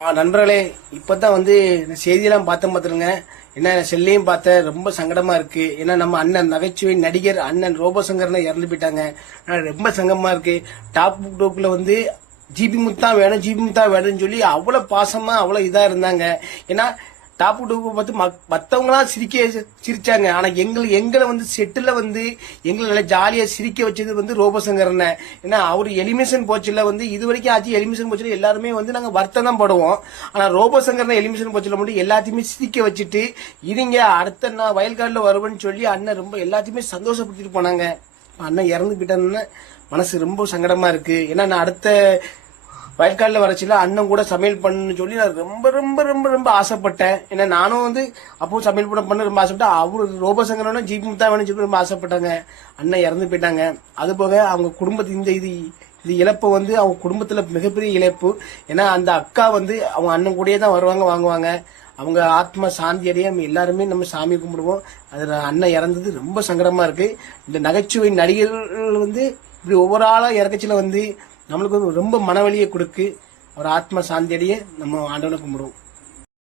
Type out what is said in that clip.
நண்பர்களே, இப்பதான் செய்தியெல்லாம் பார்த்தேன் பாத்துருங்க. என்ன செல்லையும் பார்த்தேன், ரொம்ப சங்கடமா இருக்கு. ஏன்னா நம்ம அண்ணன் நகைச்சுவை நடிகர் அண்ணன் ரோபோசங்கர்னு இறந்து போயிட்டாங்க. ரொம்ப சங்கடமா இருக்கு. டாப் டோப்ல ஜிபி முத்தா வேணும், ஜிபி முத்தா வேணும்னு சொல்லி அவ்வளவு பாசமா அவ்வளவு இதா இருந்தாங்க. ஏன்னா டாப் டூப்பை பார்த்து மற்றவங்களாம் சிரிச்சாங்க. ஆனா எங்களை செட்டில் எங்களை நல்லா ஜாலியா சிரிக்க வச்சது ரோபோசங்கர்ன. ஏன்னா அவரு எலிமினேஷன் போச்சுல இது வரைக்கும் ஆச்சு. எலிமினேஷன் போச்சுல எல்லாருமே நாங்க வருத்தம் தான் போடுவோம். ஆனா ரோபோசங்கர்ன எலிமினேஷன் போச்சுல மட்டும் எல்லாத்தையுமே சிரிக்க வச்சுட்டு இருங்க, அடுத்த நான் வயல்காடுல வருவேன்னு சொல்லி அண்ணன் ரொம்ப எல்லாத்தையுமே சந்தோஷப்படுத்திட்டு போனாங்க. அண்ணன் இறந்து போயிட்டான்னு மனசு ரொம்ப சங்கடமா இருக்கு. ஏன்னா நான் அடுத்த வயல்காலில் வரச்சில அண்ணன் கூட சமையல் பண்ணு சொல்லி நான் ரொம்ப ரொம்ப ரொம்ப ரொம்ப ஆசைப்பட்டேன். ஏன்னா நானும் அப்போ சமையல் பண்ண ரொம்ப ஆசைப்பட்டேன். அவரு ரோபோசங்கரனும் ஜிபி முத்தா வேணும்னு சொல்லி ரொம்ப ஆசைப்பட்டாங்க. அண்ணன் இறந்து போயிட்டாங்க. அது போக அவங்க குடும்பத்து இது இழப்பு அவங்க குடும்பத்துல மிகப்பெரிய இழப்பு. ஏன்னா அந்த அக்கா அவங்க அண்ணன் கூடயே தான் வருவாங்க வாங்குவாங்க. அவங்க ஆத்மா சாந்தி அடைய எல்லாருமே நம்ம சாமி கும்பிடுவோம். அதுல அண்ணன் இறந்தது ரொம்ப சங்கடமா இருக்கு. இந்த நகைச்சுவை நடிகர்கள் இப்படி ஒவ்வொரு ஆளா இறக்கச்சில நம்மளுக்கு ரொம்ப மனவழியை கொடுக்கு. ஒரு ஆத்மா சாந்தி அடைய நம்ம ஆண்டவனை கும்பிடுவோம்.